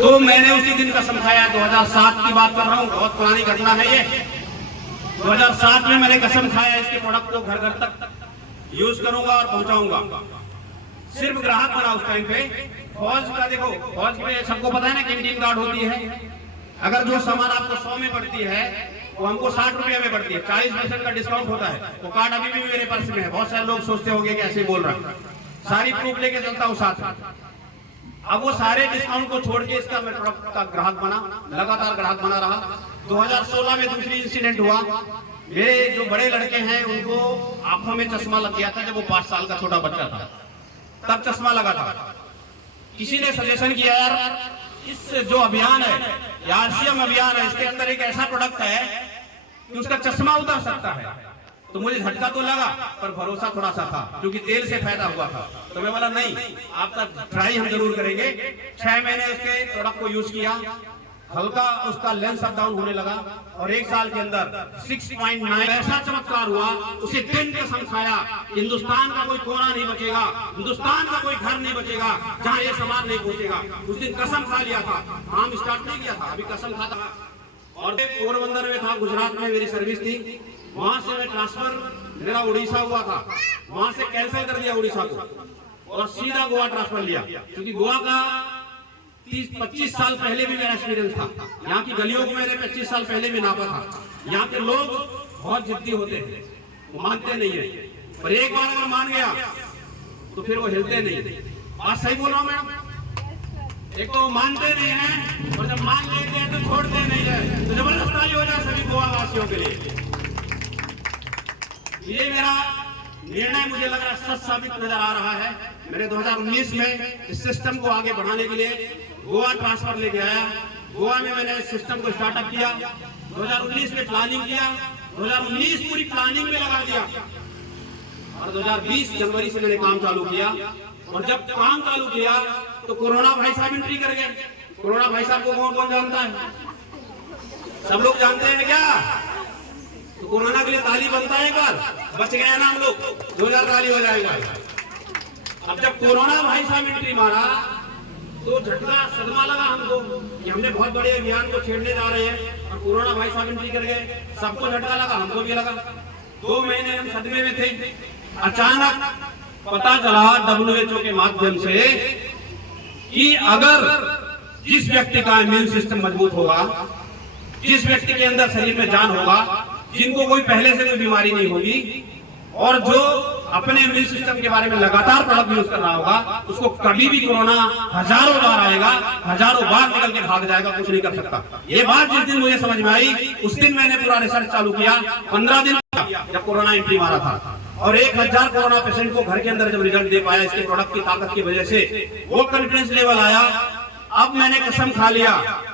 तो मैंने उसी दिन कसम खाया, 2007 की बात कर रहा हूँ, बहुत पुरानी घटना है ये। 2007 में मैंने कसम खाया इसके प्रोडक्ट को घर घर तक यूज करूंगा और पहुंचाऊंगा। सिर्फ ग्राहक बना उस टाइम पे। फौज का देखो, फौज में सबको पता है ना कैंटीन कार्ड होती है। अगर जो सामान आपको 100 में पड़ती है वो हमको 60 रुपये में पड़ती है, 40% का डिस्काउंट होता है। वो कार्ड अभी भी मेरे पर्स में है। बहुत सारे लोग सोचते होंगे कि ऐसे बोल रहा है, सारी प्रूफ लेके चलता हूँ साथ में। अब वो सारे डिस्काउंट को छोड़ के इसका मैं प्रोडक्ट का ग्राहक बना, लगातार ग्राहक बना रहा। 2016 में दूसरी इंसिडेंट हुआ। मेरे जो बड़े लड़के हैं उनको आंखों में चश्मा लग गया था जब वो 5 साल का छोटा बच्चा था, तब चश्मा लगा था। किसी ने सजेशन किया, यार इस जो अभियान है, आरसीएम अभियान है, इसके अंदर एक ऐसा प्रोडक्ट है कि उसका चश्मा उतर सकता है। तो मुझे झटका तो लगा, पर भरोसा थोड़ा सा था क्योंकि तेल से फायदा हुआ था। तो मैं बोला नहीं, आपका ट्राई हम जरूर करेंगे। 6 महीने उसके प्रोडक्ट को यूज किया, हल्का उसका लेंस अप डाउन होने लगा और 1 साल के अंदर 6.9 ऐसा चमत्कार हुआ। उसे दिन कसम खाया, हिंदुस्तान का कोई कोना नहीं बचेगा, हिंदुस्तान का कोई घर नहीं बचेगा जहां ये सामान नहीं पहुंचेगा। उस दिन कसम खा लिया था, काम स्टार्ट नहीं किया था, अभी कसम खाता था। और पोरबंदर में था, गुजरात में मेरी सर्विस थी। वहां से मैं ट्रांसफर, मेरा उड़ीसा हुआ था, वहां से कैंसिल कर दिया उड़ीसा को और सीधा गोवा ट्रांसफर लिया, क्योंकि गोवा का 30-25 साल पहले भी मेरा एक्सपीरियंस था। यहाँ की गलियों को मैंने 25 साल पहले भी नापा था। यहाँ के लोग बहुत जिद्दी होते हैं, वो मानते नहीं है, पर एक बार अगर मान गया तो फिर वो हिलते नहीं। बात सही बोल रहा हूँ मैडम? एक तो मानते नहीं है और जब मान लेते हैं तो छोड़ते नहीं है। तो जबरदस्ती हो जाए सभी गोवा वासियों के लिए। ये मेरा निर्णय मुझे लग रहा है सच साबित नजर आ रहा है। मैंने 2019 में इस सिस्टम को आगे बढ़ाने के लिए गोवा ट्रांसफर लेके आया। गोवा में मैंने इस सिस्टम को स्टार्टअप किया, 2019 में प्लानिंग किया, 2019 पूरी प्लानिंग में लगा दिया और 2020 जनवरी से मैंने काम चालू किया। और जब काम चालू किया तो कोरोना भाई साहब एंट्री कर गए। कोरोना भाई साहब को कौन कौन जानता है? सब लोग जानते हैं क्या? तो कोरोना के लिए ताली बनता है, एक बार बच गए ना हम लोग, 2000 ताली हो जाएगा। अब जब कोरोना भाई साहब एंट्री मारा तो झटका सदमा लगा हमको कि हमने बहुत बड़े अभियान को छेड़ने जा रहे हैं और कोरोना भाई साहब एंट्री कर गए। सबको झटका लगा, हमको भी लगा। 2 महीने हम सदमे में थे। अचानक पता चला WHO के माध्यम से कि अगर जिस व्यक्ति का इम्यून सिस्टम मजबूत होगा, जिस व्यक्ति के अंदर शरीर में जान होगा, जिनको कोई पहले से कोई बीमारी नहीं होगी और जो अपने इम्यून सिस्टम के बारे में लगातार प्रोडक्ट यूज कर रहा होगा, उसको कभी भी कोरोना हजारों बार आएगा, हजारों बार निकल के भाग जाएगा, कुछ नहीं कर सकता। ये बात जिस दिन मुझे समझ में आई, उस दिन मैंने पूरा रिसर्च चालू किया। 15 दिन जब कोरोना एंट्री मारा था और 1000 कोरोना पेशेंट को घर के अंदर जब रिजल्ट दे पाया इसके प्रोडक्ट की ताकत की वजह से, वो कॉन्फिडेंस लेवल आया। अब मैंने कसम खा लिया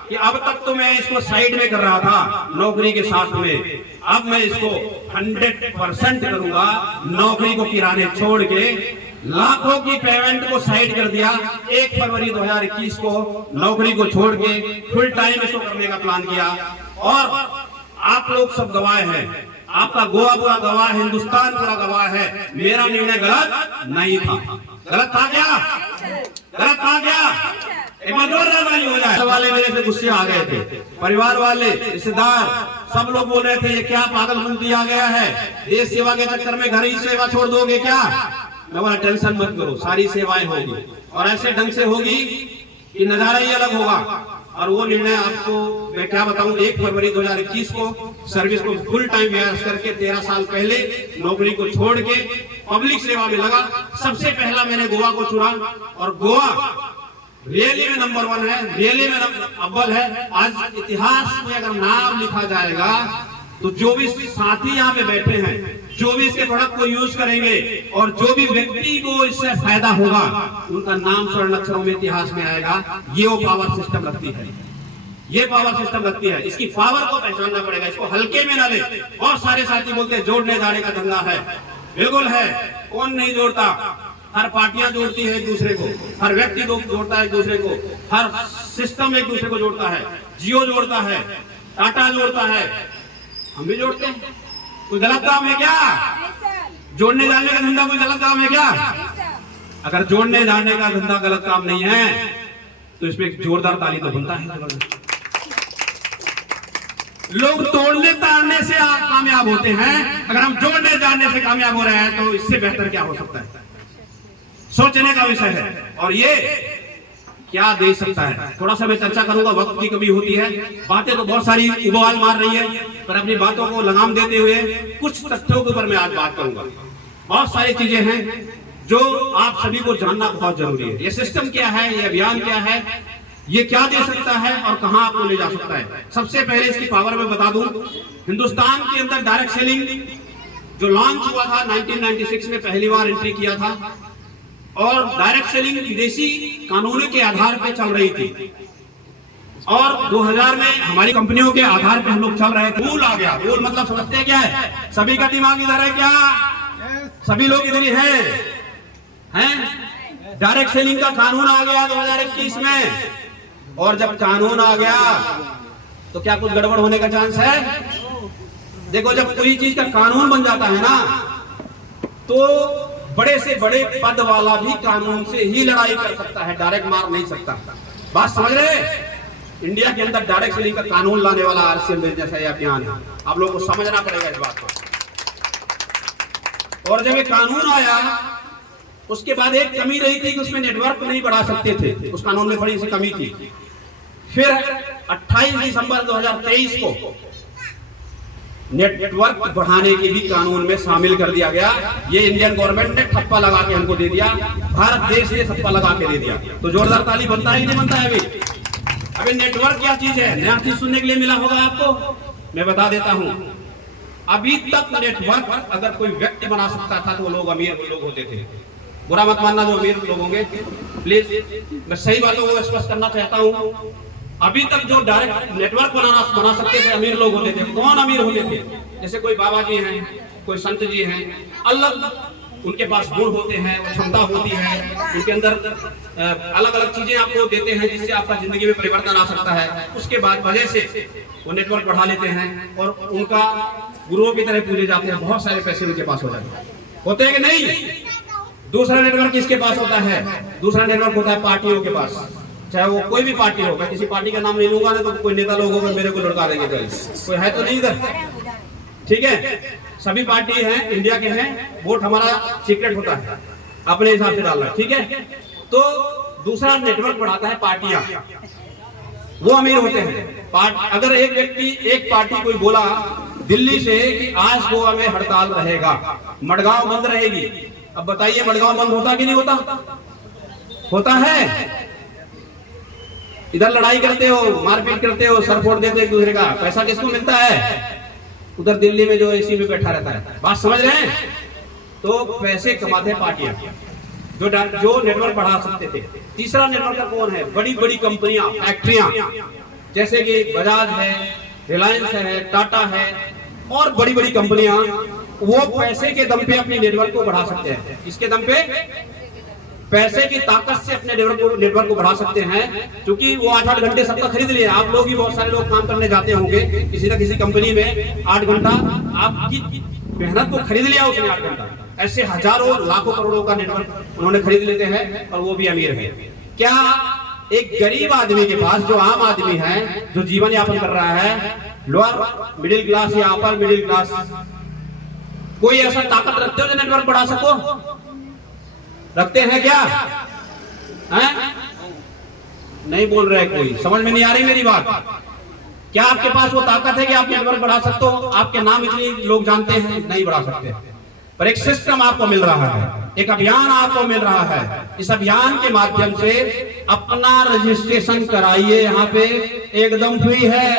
कि अब तक तो मैं इसको साइड में कर रहा था नौकरी के साथ में, अब मैं इसको 100% करूंगा। नौकरी को किराने छोड़ के लाखों की पेमेंट को साइड कर दिया। 1 फरवरी 2021 को नौकरी को छोड़ के फुल टाइम इसको करने का प्लान किया। और आप लोग सब गवाह हैं, आपका गोवा पूरा गवाह है, हिंदुस्तान पूरा गवाह है। मेरा निर्णय गलत नहीं था। गलत था क्या? गलत था क्या? एक बार जोरदार ताली हो जाए। वाले मेरे से गुस्से आ गए थे, परिवार वाले, रिश्तेदार, सब लोग बोल रहे थे ये क्या पागलपंती आ गया है, देश सेवा के चक्कर में घर ही सेवा छोड़ दोगे क्या? मैं बोला टेंशन मत करो, सारी सेवाएं होगी और ऐसे ढंग से होगी कि नजारा ही अलग होगा। और वो निर्णय आपको मैं क्या बताऊं, 1 फरवरी 2021 को सर्विस को फुल टाइम व्यस्त करके 13 साल पहले नौकरी को छोड़ के पब्लिक सेवा में लगा। सबसे पहला मैंने गोवा को चुना और गोवा रियली में नंबर 1 है, रियली में अव्वल है। आज इतिहास में अगर नाम लिखा जाएगा तो जो भी साथी यहाँ पे बैठे हैं, जो भी इसके प्रोडक्ट को यूज करेंगे और जो भी व्यक्ति को इससे फायदा होगा, उनका नाम स्वर्ण अक्षरों में इतिहास में आएगा। ये वो पावर सिस्टम लगती है, ये पावर सिस्टम लगती है। इसकी पावर को पहचानना पड़ेगा, इसको हल्के में ना ले। बहुत सारे साथी बोलते हैं जोड़ने जाने का धंधा है, बिल्कुल है, कौन नहीं जोड़ता। हर पार्टियां जोड़ती है एक दूसरे को, हर व्यक्ति को जोड़ता है एक दूसरे को, हर सिस्टम एक दूसरे को जोड़ता है। जियो जोड़ता है, टाटा जोड़ता है, हम भी जोड़ते हैं। कोई गलत काम है क्या? जोड़ने जाने का धंधा कोई गलत काम है क्या? अगर जोड़ने जाने का धंधा गलत काम नहीं है तो इसमें एक जोरदार ताली तो बनता है। लोग तोड़ने ताड़ने से कामयाब होते हैं, अगर हम जोड़ने जानने से कामयाब हो रहे हैं तो इससे बेहतर क्या हो सकता है? सोचने का विषय है। और ये क्या दे सकता है, थोड़ा सा मैं चर्चा करूंगा, वक्त की कमी होती है, बातें तो बहुत सारी उबाल मार रही है, पर अपनी बातों को लगाम देते हुए कुछ तथ्यों के ऊपर मैं आज बात करूंगा। बहुत सारी चीजें हैं जो आप सभी को जानना बहुत जरूरी है। ये सिस्टम क्या है, ये अभियान क्या है, ये क्या दे सकता है और कहां आपको ले जा सकता है। सबसे पहले इसकी पावर में बता दूं, हिंदुस्तान के अंदर डायरेक्ट सेलिंग जो लॉन्च हुआ था 1996 में पहली बार एंट्री किया था, और डायरेक्ट सेलिंग विदेशी कानूनों के आधार पर चल रही थी, और 2000 में हमारी कंपनियों के आधार पर हम लोग चल रहे थे। रूल आ गया, रूल मतलब समझते हैं क्या है? सभी का दिमाग इधर है क्या? सभी लोग इधर ही हैं? डायरेक्ट सेलिंग का कानून आ गया 2021 में, और जब कानून आ गया तो क्या कुछ गड़बड़ होने का चांस है? देखो, जब कोई चीज का कानून बन जाता है ना, तो बड़े से बड़े पद वाला भी कानून से ही लड़ाई कर सकता है, डायरेक्ट मार नहीं सकता। बात समझ रहे? इंडिया के अंदर डायरेक्ट सेलिंग का कानून लाने वाला आरसीएम जैसा यह अभियान है, आप लोगों को समझना पड़ेगा इस बात को। और जब ये कानून आया, उसके बाद एक कमी रही थी कि उसमें नेटवर्क नहीं बढ़ा सकते थे, उस कानून में थोड़ी सी कमी थी। फिर 28 दिसंबर 2023 को नेटवर्क बढ़ाने के भी कानून में शामिल कर दिया गया। ये इंडियन गवर्नमेंट ने ठप्पा लगा के हमको दे दिया, भारत देश ने ठप्पा लगा के दे दिया। तो जोरदार ताली बनता है कि नहीं बनता है? अभी नेटवर्क क्या चीज है, नया चीज सुनने के लिए मिला होगा आपको, मैं बता देता हूं। अभी तक नेटवर्क अगर कोई व्यक्ति बना सकता था तो वो लोग अमीर लोग होते थे। बुरा मत मानना जो अमीर लोग होंगे, प्लीज, मैं सही बातों को स्पष्ट करना चाहता हूं। अभी तक जो डायरेक्ट नेटवर्क बना सकते थे अमीर लोग होते थे। कौन अमीर होते थे? जैसे कोई बाबा जी हैं, कोई संत जी हैं, अलग उनके पास गुण होते हैं, क्षमता होती है, उनके अंदर अलग अलग चीजें आपको देते हैं जिससे आपका जिंदगी में परिवर्तन आ सकता है। उसके बाद वजह से वो नेटवर्क बढ़ा लेते हैं और उनका गुरुओं की तरह पूजे जाते हैं, बहुत सारे पैसे उनके पास हो जाते हैं। होते हैं कि नहीं? दूसरा नेटवर्क किसके पास होता है? दूसरा नेटवर्क होता है पार्टियों के पास, चाहे वो कोई भी पार्टी हो। मैं किसी पार्टी का नाम नहीं लूंगा ना, तो कोई नेता लोग होगा मेरे को लड़का देंगे, कोई है तो नहीं इधर, ठीक है? सभी पार्टी हैं, इंडिया के हैं, वोट हमारा सीक्रेट होता है, अपने हिसाब से डालना, ठीक है? तो दूसरा नेटवर्क बढ़ाता है पार्टियां, वो अमीर होते हैं। अगर एक व्यक्ति, एक पार्टी कोई बोला दिल्ली से कि आज गोवा में हड़ताल रहेगा, मडगांव बंद रहेगी, अब बताइए मडगांव बंद होता कि नहीं होता? होता है। इधर लड़ाई करते हो, मारपीट करते हो, सर फोड़ देते हो एक दूसरे का, पैसा किसको मिलता है? उधर दिल्ली में जो एसी में बैठा रहता है। बात समझ रहे हैं? तो पैसे कमाते हैं पार्टियां जो नेटवर्क बढ़ा सकते थे। तीसरा नेटवर्क कौन है? बड़ी बड़ी कंपनियां, फैक्ट्रियां, जैसे कि बजाज है, रिलायंस है, टाटा है, और बड़ी बड़ी कंपनियां, वो पैसे के दम पे अपने नेटवर्क को बढ़ा सकते हैं। इसके दम पे, पैसे की ताकत से अपने नेटवर्क को बढ़ा सकते हैं, क्योंकि वो 8-8 घंटे सबका खरीद लिए। आप लोग भी बहुत सारे लोग काम करने जाते होंगे किसी न किसी कंपनी में, 8 घंटा आपकी मेहनत को खरीद लिया उसने, 8 घंटा। ऐसे हजारों लाखों करोड़ों का नेटवर्क उन्होंने खरीद लेते हैं, और वो भी अमीर है। क्या एक गरीब आदमी के पास, जो आम आदमी है, जो जीवन यापन कर रहा है, लोअर मिडिल क्लास या अपर मिडिल क्लास, कोई ऐसा ताकत रखते हो जो नेटवर्क बढ़ा सको? रखते हैं क्या? हैं? नहीं बोल रहे कोई, समझ में नहीं आ रही मेरी बात। क्या आपके पास वो ताकत है कि आप नेटवर्क बढ़ा सकते हो? आपके नाम इतने लोग जानते हैं, नहीं बढ़ा सकते, पर एक सिस्टम आपको मिल रहा है, एक अभियान आपको मिल रहा है। इस अभियान के माध्यम से अपना रजिस्ट्रेशन कराइए, यहाँ पे एकदम फ्री है,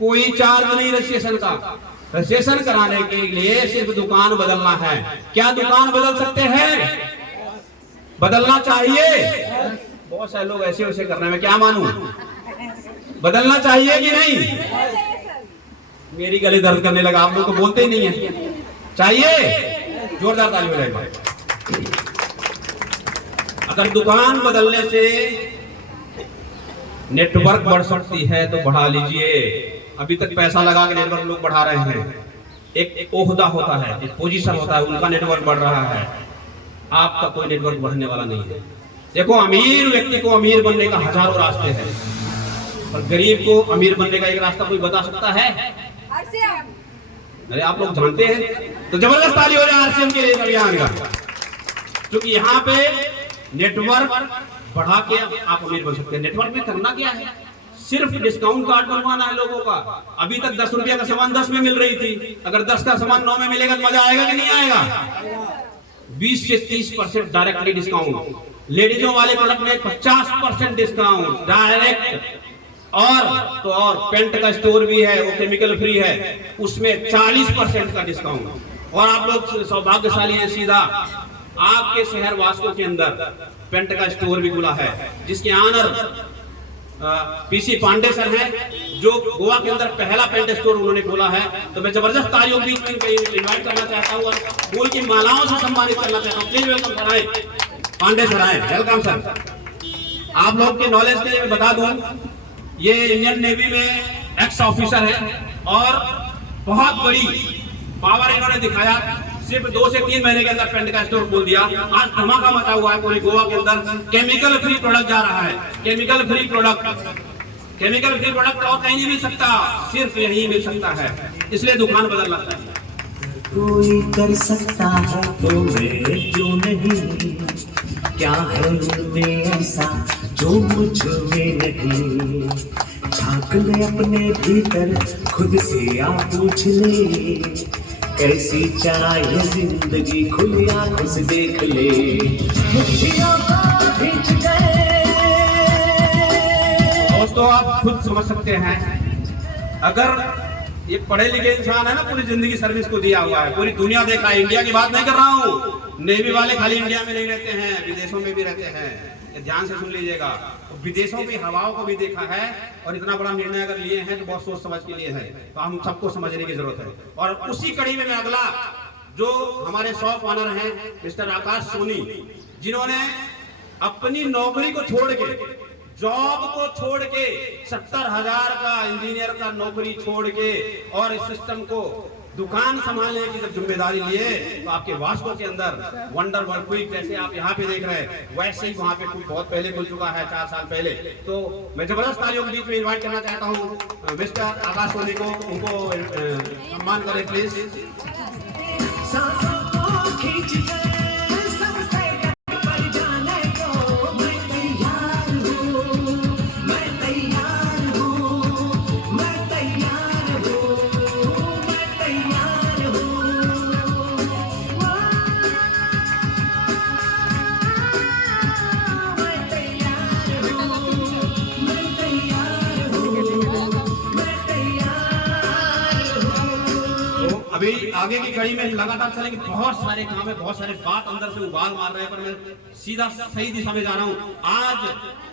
कोई चार्ज नहीं रजिस्ट्रेशन का। रजिस्ट्रेशन कराने के लिए सिर्फ दुकान बदलना है। क्या दुकान बदल सकते हैं? बदलना चाहिए। बहुत सारे लोग ऐसे वैसे कर रहे हैं, मैं क्या मानूं? बदलना चाहिए कि नहीं? मेरी गले दर्द करने लगा, आप लोग तो बोलते ही नहीं है। चाहिए? जोरदार ताली बजाइए। अगर दुकान बदलने से नेटवर्क बढ़ सकती है तो बढ़ा लीजिए। अभी तक पैसा लगा के नेटवर्क लोग बढ़ा रहे हैं। एक ओहदा होता है, एक पोजीशन होता है, उनका नेटवर्क बढ़ रहा है। आपका कोई नेटवर्क बढ़ने वाला नहीं है। देखो, अमीर व्यक्ति को अमीर बनने का हजारों रास्ते हैं, और गरीब को अमीर बनने का एक रास्ता कोई बता सकता है? अरे आप लोग जानते हैं, तो जबरदस्त ताली हो जाए आरसीएम के लिए अभियान का, क्योंकि यहाँ पे नेटवर्क बढ़ा के आप अमीर बन सकते हैं। नेटवर्क में करना क्या है? सिर्फ डिस्काउंट कार्ड बनवाना है लोगों का। अभी तक 10 रुपया का सामान 10 में मिल रही थी, अगर 10 का सामान 9 में मिलेगा तो मजा आएगा कि नहीं आएगा? 20 से 30% डायरेक्टली डिस्काउंट, लेडीजों वाले प्रोडक्ट में 50% डिस्काउंट डायरेक्ट, और पेंट का स्टोर भी है, वो केमिकल फ्री है, उसमें 40% का डिस्काउंट। और आप लोग सौभाग्यशाली हैं, सीधा आपके शहर वास्को के अंदर पेंट का स्टोर भी खुला है, जिसके ऑनर पीसी पांडे सर हैं, जो गोवा के अंदर पहला पेंट स्टोर उन्होंने खोला है। तो मैं जबरदस्त तालियों की इन्वाइट करना चाहता हूँ और फूल की मालाओं से सम्मानित करना चाहता हूँ। प्लीज वेलकम सर, आए पांडे सर, आए, वेलकम सर। आप लोग के नॉलेज के लिए मैं बता दूं, ये इंडियन नेवी में एक्स ऑफिसर है और बहुत बड़ी पावर इन्होंने दिखाया। सिर्फ 2 से 3 महीने के अंदर पेंट का स्टोर खोल दिया। आज धमाका मचा हुआ है पूरे गोवा के अंदर। केमिकल फ्री प्रोडक्ट जा रहा है, केमिकल फ्री प्रोडक्ट और कहीं नहीं मिल सकता, सिर्फ यही मिल सकता है, इसलिए दुकान बदल लगता है। कोई कर सकता है तो मैं क्यों नहीं, क्या है उनमें ऐसा जो मुझ में नहीं, झांक ले अपने भीतर खुद से आप पूछ ले, कैसी चाहिए जिंदगी खुली आंखों से देख ले, मुट्ठियों को खींच गए। दोस्तों, आप खुद समझ सकते हैं, अगर ये पढ़े लिखे इंसान है ना, पूरी जिंदगी सर्विस को दिया हुआ है, पूरी दुनिया देखा है, इंडिया की बात नहीं कर रहा हूँ। नेवी वाले खाली इंडिया में नहीं रहते हैं, विदेशों में भी रहते हैं, ये ध्यान से सुन लीजिएगा। तो विदेशों की हवाओं को भी देखा है, और इतना बड़ा निर्णय अगर लिए हैं तो बहुत सोच समझ के लिए है, तो हम सबको समझने की जरूरत है। और उसी कड़ी में मैं अगला, जो हमारे शॉप ऑनर हैं मिस्टर आकाश सोनी, जिन्होंने अपनी नौकरी को छोड़ के, जॉब को छोड़ के, 70,000 का इंजीनियर का नौकरी छोड़ के और इस सिस्टम को दुकान संभालने की जब जिम्मेदारी लिए, तो आपके वास्को के अंदर वंडर वर्ल्ड क्विक, जैसे आप यहाँ पे देख रहे हैं, वैसे ही वहाँ पे बहुत पहले खुल चुका है, 4 साल पहले। तो मैं जबरदस्त तालियों के बीच में इन्वाइट करना चाहता हूँ मिस्टर आकाश सोनी को, उनको सम्मान करें प्लीज। अभी आगे की कड़ी में लगातार चलेंगे, बहुत सारे काम है, बहुत सारे बात अंदर से उबाल मार रहे हैं, पर मैं सीधा सही दिशा में जा रहा हूँ। आज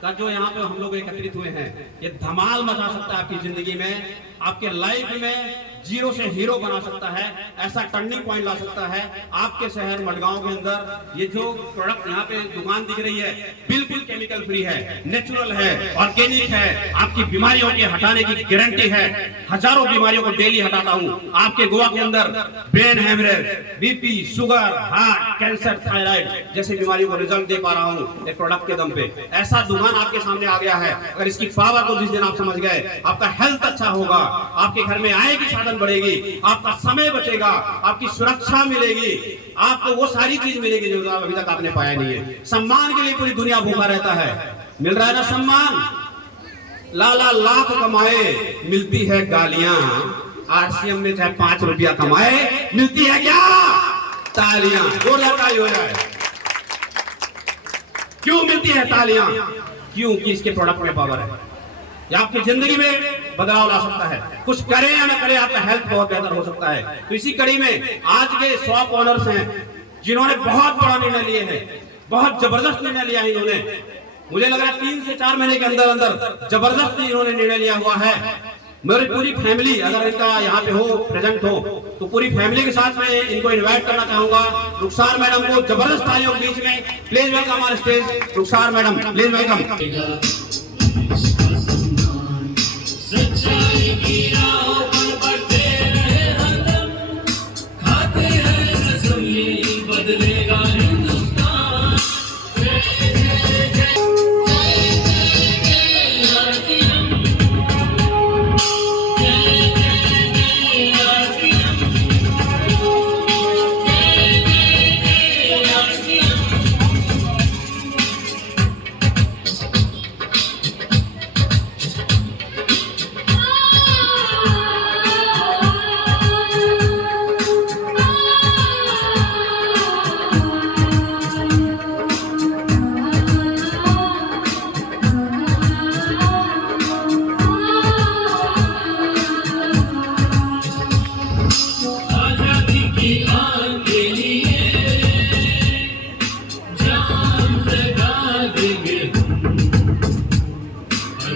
का जो यहाँ पे हम लोग एकत्रित हुए हैं, ये धमाल मचा सकता है आपकी जिंदगी में, आपके लाइफ में जीरो से हीरो बना सकता है, ऐसा टर्निंग पॉइंट ला सकता है आपके शहर मडगांव के अंदर। ये जो प्रोडक्ट यहाँ पे दुकान दिख रही है, बिल्कुल केमिकल फ्री है, नेचुरल है, ऑर्गेनिक है, आपकी बीमारियों के हटाने की गारंटी है। हजारों बीमारियों को डेली हटाता हूँ आपके गोवा के अंदर। Brain haemorrhage, BP, sugar, heart, cancer, thyroid जैसी बीमारियों को रिजल्ट दे पा रहा हूँ एक प्रोडक्ट के दम पे। ऐसा दुकान आपके सामने आ गया है। अगर इसकी पावर को जिस दिन आप समझ गए, आपका हेल्थ अच्छा होगा, आपके घर में आय की साधन बढ़ेगी, आपका समय बचेगा, आपकी सुरक्षा मिलेगी, आपको वो सारी चीज मिलेगी जो अभी तक आपने पाया नहीं है। सम्मान के लिए पूरी दुनिया भूखा रहता है, मिल रहा है ना सम्मान? लाला लाख कमाए मिलती है गालियां, आरसीएम में चाहे 5 रुपया कमाए मिलती है क्या? तालियां। जोरदार ताली हो जाए। क्यों मिलती है तालियां? क्योंकि इसके प्रोडक्ट में पावर है, या आपकी जिंदगी में बदलाव ला सकता है। कुछ करे या ना करे, आपका हेल्थ बहुत बेहतर हो सकता है। तो इसी कड़ी में आज के शॉप ओनर्स हैं जिन्होंने बहुत बड़ा निर्णय लिए हैं, बहुत जबरदस्त निर्णय लिया है इन्होंने। मुझे लग रहा है 3 से 4 महीने के अंदर अंदर जबरदस्त इन्होंने निर्णय लिया हुआ है। मेरी पूरी फैमिली अगर इनका यहाँ पे हो, प्रेजेंट हो, तो पूरी फैमिली के साथ में इनको इनवाइट करना चाहूंगा। रुखसार मैडम को जबरदस्त तालियों के बीच में प्लीज वेलकम हमारे stage. Rukhsar madam please welcome. बदलेगा हिंदुस्तान।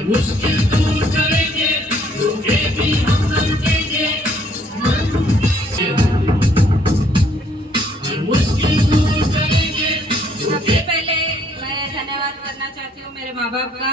मुश्किल दूर करेंगे, रोके भी हम लौटेंगे, हर मुश्किल दूर करेंगे। सबसे पहले मैं धन्यवाद करना चाहती हूँ मेरे माँ बाप का